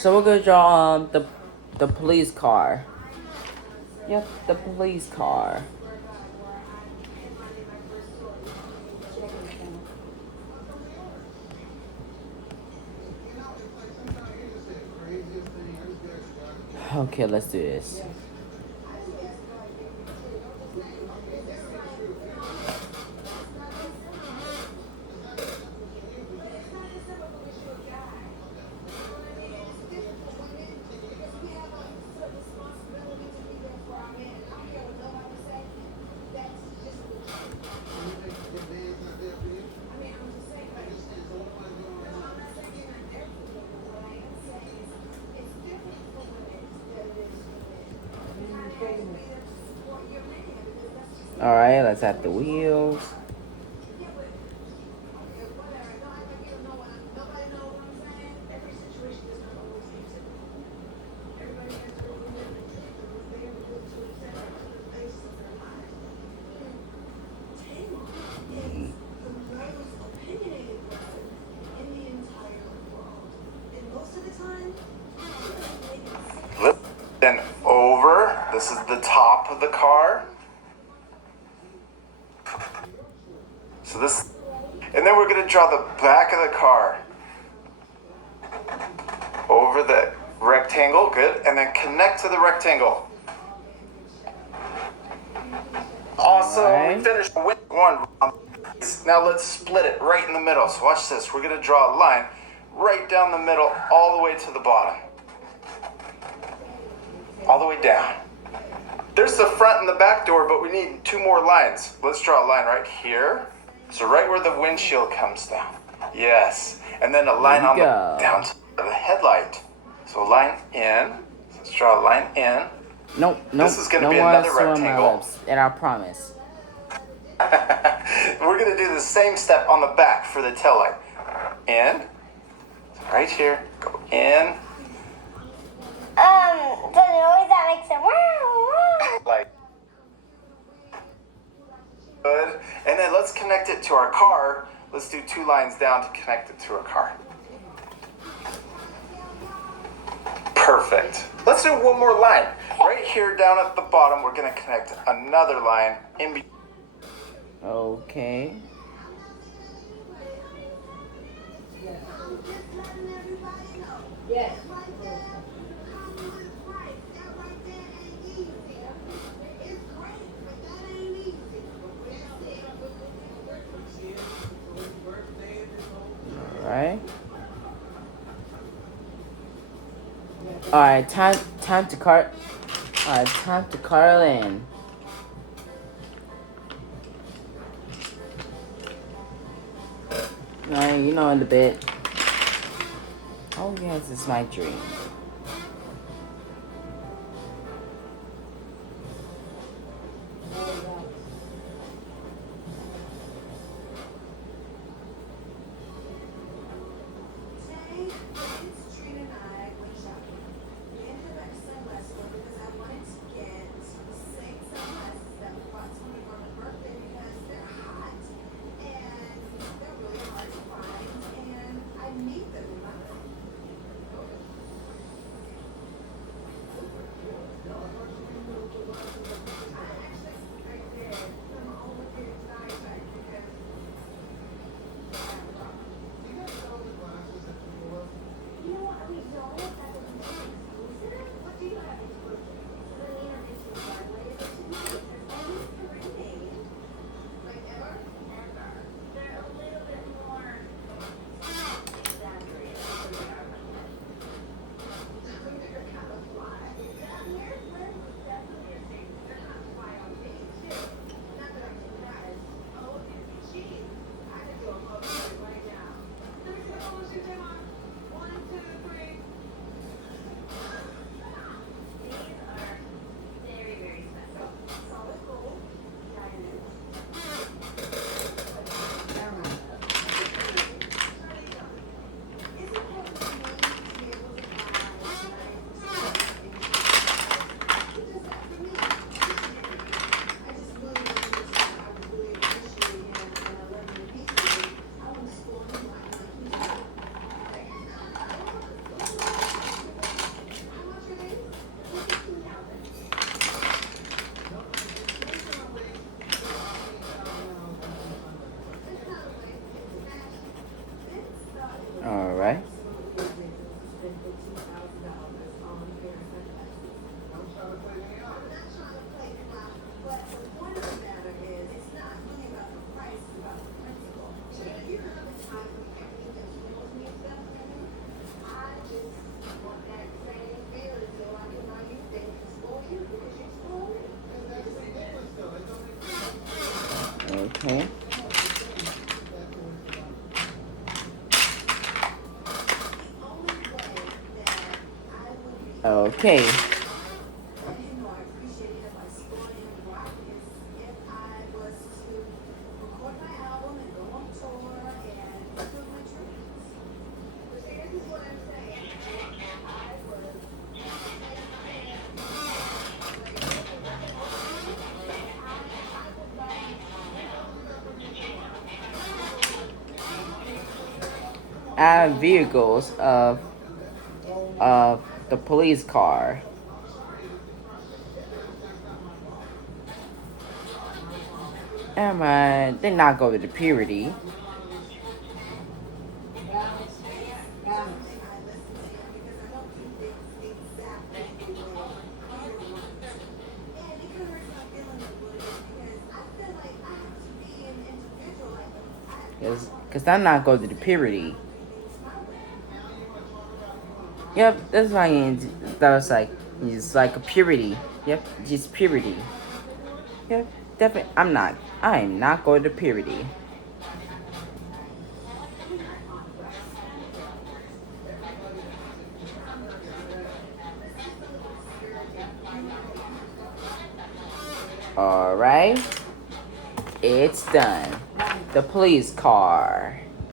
So we're gonna draw the police car. Yep, the police car. Okay, let's do this. Alright, let's add the wheels. Then over, this is the top of the car. So this, and then we're gonna draw the back of the car. Over the rectangle, good, and then connect to the rectangle. Awesome, Alright. we finished with one. Now let's split it right in the middle. So watch this, we're gonna draw a line right down the middle all the way to the bottom. All the way down. There's the front and the back door, but we need two more lines. Let's draw a line right here. So right where the windshield comes down. Yes. And then a line on the down to the headlight. So line in. Let's draw a line in. Nope. This is gonna no be more another swim my rectangle. lips, and I promise. We're gonna do the same step on the back for the tail light. In. Right here. Go in. The noise that makes it wow. Like good. And then let's connect it to our car. Let's do two lines down to connect it to our car. Perfect. Let's do one more line. Right here down at the bottom, we're gonna connect another line in between. Okay. Yes. Alright. Alright, time to cart. Alright, time to Carl in. Alright, you know in the bit. Oh yes, it's my dream. Okay. Okay. Add vehicles of the police car. Am I did not go to the purity. Cause I'm not go to the purity. Yep, that's why that was like it's like a purity. Yep, just purity. Yep, definitely. I am not going to purity. All right, it's done. The police car.